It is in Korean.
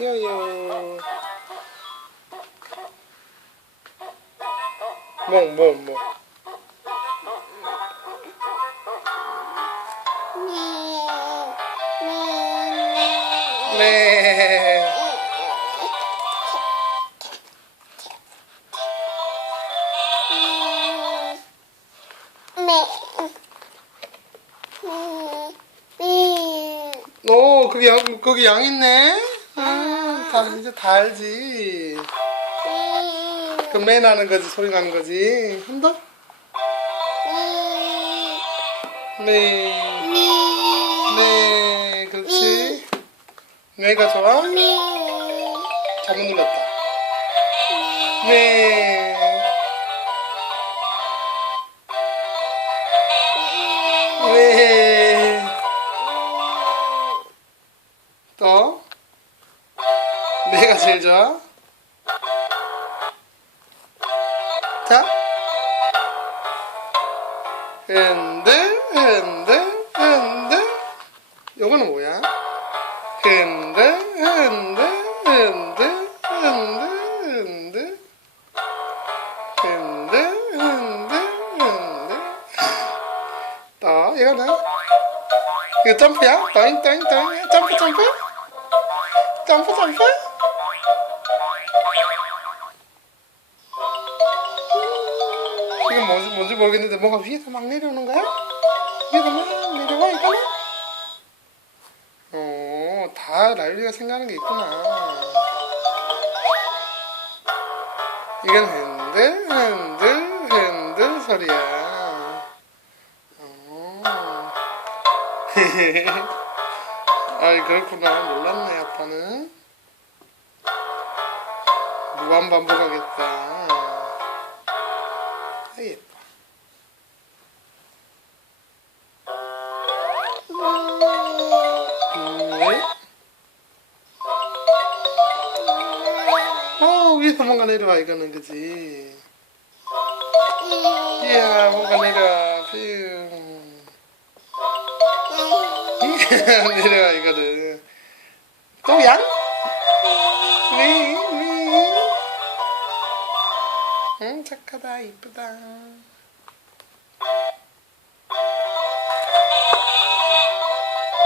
요요. 뭐, 뭐, 뭐. 네. 오, 거기 양, 거기 양 있네? 아, 다, 이제 다 알지. 그매 나는 거지, 소리 나는 거지. 한 더? 네. 네, 그렇지. 내가 좋아? 잘못 눌렀다. 네. 네. 내가 제일 좋아? 자. 흔들, 흔들, 흔들. 요거는 뭐야? 흔들, 흔들, 흔들, 흔들, 흔들. 흔들, 흔들, 흔들. 또, 이거는? 이거 점프야? 떠잉. 점프, 점프? 점프, 점프? 뭔지, 모르겠는데 뭔가 위에서 막 내려오는 거야? 위에서 막 내려와, 이거는? 어, 다 난리가 생각하는 게 있구나. 이건 흔들, 흔들, 흔들 소리야. 어. 아이, 그렇구나. 몰랐네, 아빠는. 무한 반복하겠다. 위에서 뭔가 내려와, 이거는, 그지? 이야, 뭔가 내려와, 퓨. 내려와, 이거는. 또 양? 응, 착하다, 이쁘다.